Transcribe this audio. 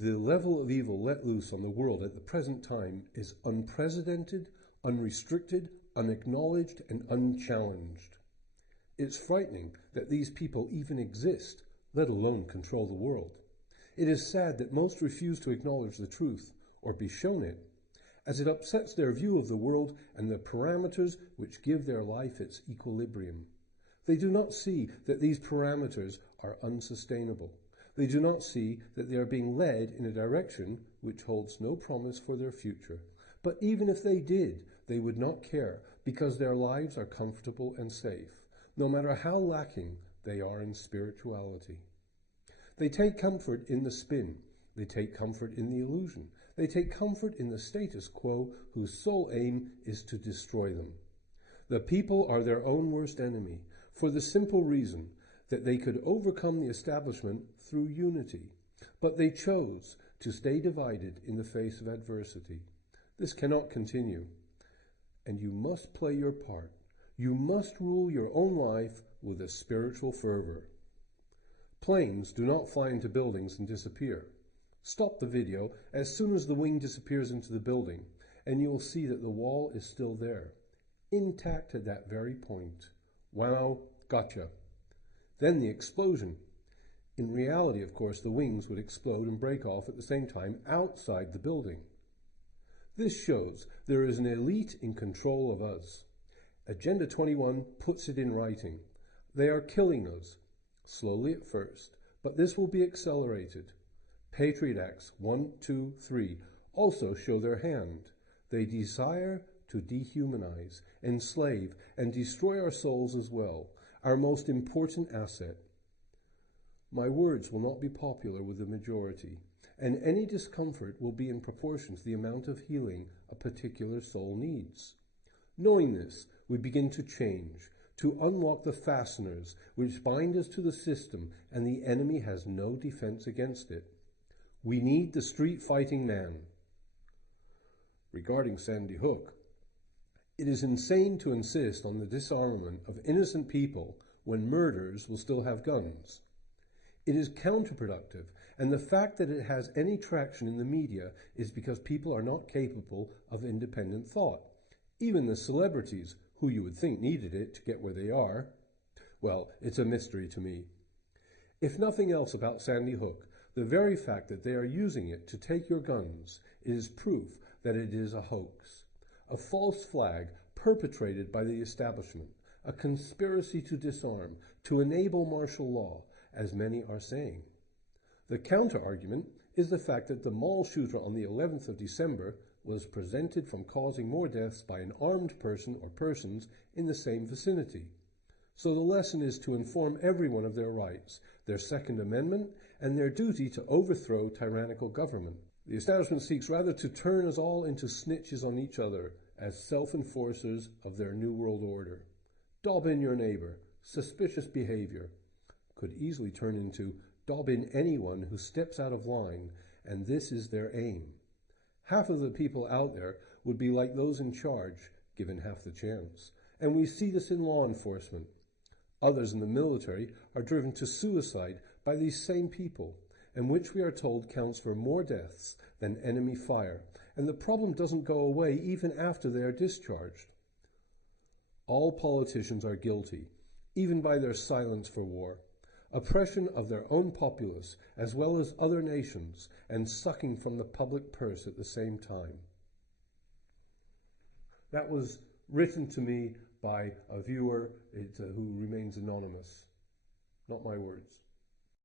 The level of evil let loose on the world at the present time is unprecedented, unrestricted, unacknowledged, and unchallenged. It's frightening that these people even exist, let alone control the world. It is sad that most refuse to acknowledge the truth or be shown it, as it upsets their view of the world and the parameters which give their life its equilibrium. They do not see that these parameters are unsustainable. They do not see that they are being led in a direction which holds no promise for their future. But even if they did, they would not care, because their lives are comfortable and safe, no matter how lacking they are in spirituality. They take comfort in the spin. They take comfort in the illusion. They take comfort in the status quo whose sole aim is to destroy them. The people are their own worst enemy, for the simple reason that they could overcome the establishment through unity. But they chose to stay divided in the face of adversity. This cannot continue, and you must play your part. You must rule your own life with a spiritual fervor. Planes do not fly into buildings and disappear. Stop the video as soon as the wing disappears into the building, and you will see that the wall is still there, intact at that very point. Wow, gotcha. Then the explosion. In reality, of course, the wings would explode and break off at the same time outside the building. This shows there is an elite in control of us. Agenda 21 puts it in writing. They are killing us, slowly at first, but this will be accelerated. Patriot Acts 1, 2, 3 also show their hand. They desire to dehumanize, enslave, and destroy our souls as well, our most important asset. My words will not be popular with the majority, and any discomfort will be in proportion to the amount of healing a particular soul needs. Knowing this, we begin to change, to unlock the fasteners which bind us to the system, and the enemy has no defense against it. We need the street-fighting man. Regarding Sandy Hook, it is insane to insist on the disarmament of innocent people when murderers will still have guns. It is counterproductive, and the fact that it has any traction in the media is because people are not capable of independent thought. Even the celebrities, who you would think needed it to get where they are, well, it's a mystery to me. If nothing else about Sandy Hook, the very fact that they are using it to take your guns is proof that it is a hoax, a false flag perpetrated by the establishment, a conspiracy to disarm, to enable martial law, as many are saying. The counter-argument is the fact that the mall shooter on the 11th of December was presented from causing more deaths by an armed person or persons in the same vicinity. So the lesson is to inform everyone of their rights, their Second Amendment, and their duty to overthrow tyrannical government. The establishment seeks rather to turn us all into snitches on each other as self-enforcers of their New World Order. Dob in your neighbor. Suspicious behavior could easily turn into dob in anyone who steps out of line, and this is their aim. Half of the people out there would be like those in charge, given half the chance. And we see this in law enforcement. Others in the military are driven to suicide by these same people, and which we are told counts for more deaths than enemy fire. And the problem doesn't go away even after they are discharged. All politicians are guilty, even by their silence for war. Oppression of their own populace, as well as other nations, and sucking from the public purse at the same time. That was written to me by a viewer who remains anonymous. Not my words.